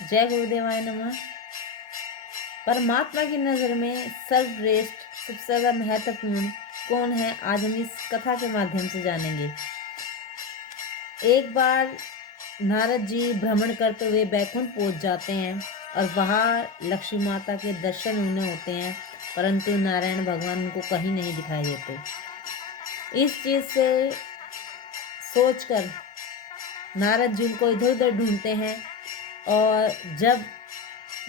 जय गुरुदेवाय नमः। परमात्मा की नज़र में सर्वश्रेष्ठ सबसे ज़्यादा महत्वपूर्ण कौन है, आज हम इस कथा के माध्यम से जानेंगे। एक बार नारद जी भ्रमण करते हुए बैकुंठ पहुंच जाते हैं और वहाँ लक्ष्मी माता के दर्शन उन्हें होते हैं, परंतु नारायण भगवान उनको कहीं नहीं दिखाई देते। इस चीज़ से सोचकर नारद जी उनको इधर उधर ढूंढते हैं और जब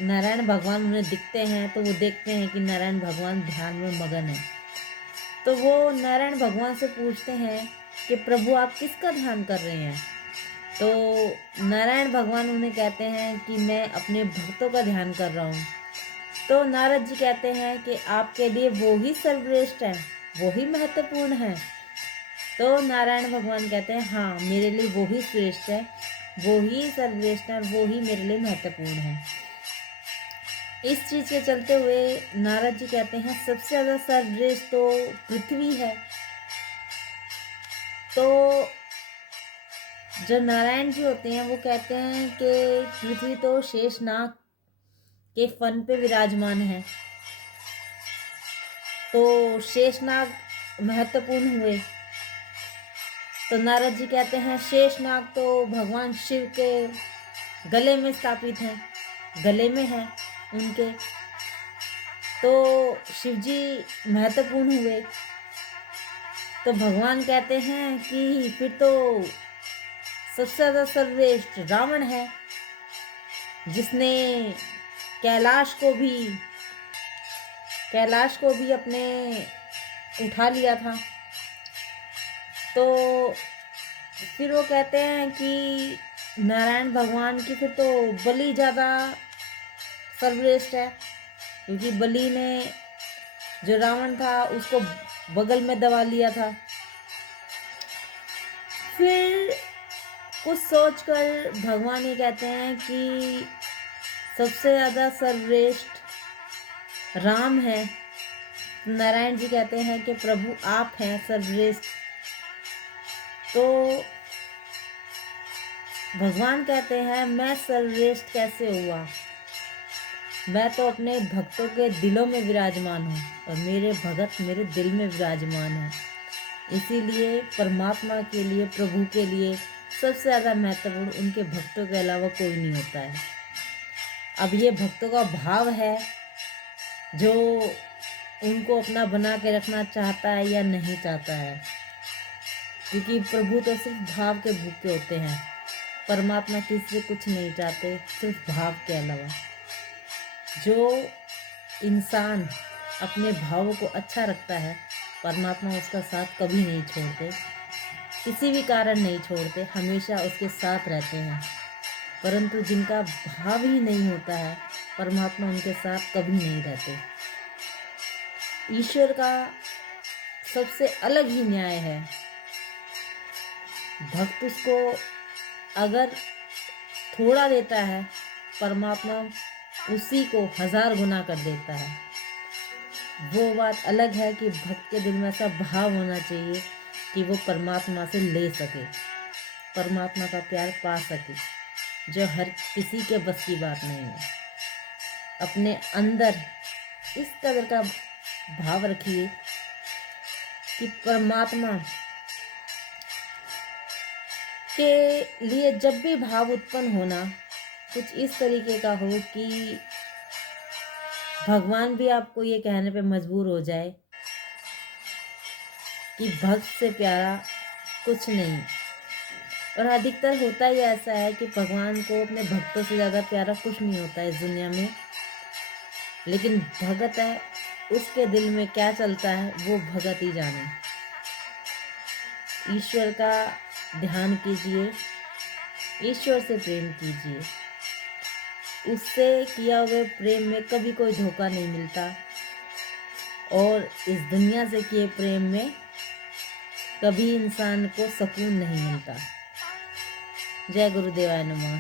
नारायण भगवान उन्हें दिखते हैं तो वो देखते हैं कि नारायण भगवान ध्यान में मगन है। तो वो नारायण भगवान से पूछते हैं कि प्रभु आप किसका ध्यान कर रहे हैं। तो नारायण भगवान उन्हें कहते हैं कि मैं अपने भक्तों का ध्यान कर रहा हूँ। तो नारद जी कहते हैं कि आपके लिए वो ही सर्वश्रेष्ठ है, वो ही महत्वपूर्ण है। तो नारायण भगवान कहते हैं हाँ, मेरे लिए वो ही श्रेष्ठ है, वो ही सर्वश्रेष्ठ है और वो ही मेरे लिए महत्वपूर्ण है। इस चीज़ के चलते हुए नारद जी कहते हैं सबसे ज़्यादा सर्वश्रेष्ठ तो पृथ्वी है। तो जो नारायण जी होते हैं वो कहते हैं कि पृथ्वी तो शेषनाग के फन पे विराजमान है। तो शेषनाग महत्वपूर्ण हुए। तो नारद जी कहते हैं शेषनाग तो भगवान शिव के गले में स्थापित है, गले में है उनके। तो शिव जी महत्वपूर्ण हुए। तो भगवान कहते हैं कि फिर तो सबसे ज़्यादा सर्वश्रेष्ठ रावण है, जिसने कैलाश को भी अपने उठा लिया था। तो फिर वो कहते हैं कि नारायण भगवान की फिर तो बलि ज़्यादा सर्वश्रेष्ठ है, क्योंकि बलि ने जो रावण था उसको बगल में दबा लिया था। फिर कुछ सोचकर भगवान ये कहते हैं कि सबसे ज़्यादा सर्वश्रेष्ठ राम है। नारायण जी कहते हैं कि प्रभु आप हैं सर्वश्रेष्ठ। तो भगवान कहते हैं मैं सर्वश्रेष्ठ कैसे हुआ, मैं तो अपने भक्तों के दिलों में विराजमान हूँ और मेरे भगत मेरे दिल में विराजमान हैं। इसीलिए परमात्मा के लिए, प्रभु के लिए सबसे ज़्यादा महत्वपूर्ण उनके भक्तों के अलावा कोई नहीं होता है। अब ये भक्तों का भाव है जो उनको अपना बना के रखना चाहता है या नहीं चाहता है, क्योंकि प्रभु तो सिर्फ भाव के भूखे होते हैं। परमात्मा किसी से कुछ नहीं चाहते सिर्फ भाव के अलावा। जो इंसान अपने भावों को अच्छा रखता है, परमात्मा उसका साथ कभी नहीं छोड़ते, किसी भी कारण नहीं छोड़ते, हमेशा उसके साथ रहते हैं। परंतु जिनका भाव ही नहीं होता है, परमात्मा उनके साथ कभी नहीं रहते। ईश्वर का सबसे अलग ही न्याय है। भक्त उसको अगर थोड़ा देता है, परमात्मा उसी को 1000 गुना कर देता है। वो बात अलग है कि भक्त के दिल में ऐसा भाव होना चाहिए कि वो परमात्मा से ले सके, परमात्मा का प्यार पा सके, जो हर किसी के बस की बात नहीं है। अपने अंदर इस कदर का भाव रखिए कि परमात्मा के लिए जब भी भाव उत्पन्न होना कुछ इस तरीके का हो कि भगवान भी आपको ये कहने पे मजबूर हो जाए कि भक्त से प्यारा कुछ नहीं। और अधिकतर होता ही ऐसा है कि भगवान को अपने भक्तों से ज़्यादा प्यारा कुछ नहीं होता इस दुनिया में। लेकिन भगत है, उसके दिल में क्या चलता है वो भगत ही जाने। ईश्वर का ध्यान कीजिए, ईश्वर से प्रेम कीजिए। उससे किया हुए प्रेम में कभी कोई धोखा नहीं मिलता और इस दुनिया से किए प्रेम में कभी इंसान को सुकून नहीं मिलता। जय गुरुदेवाय नमः।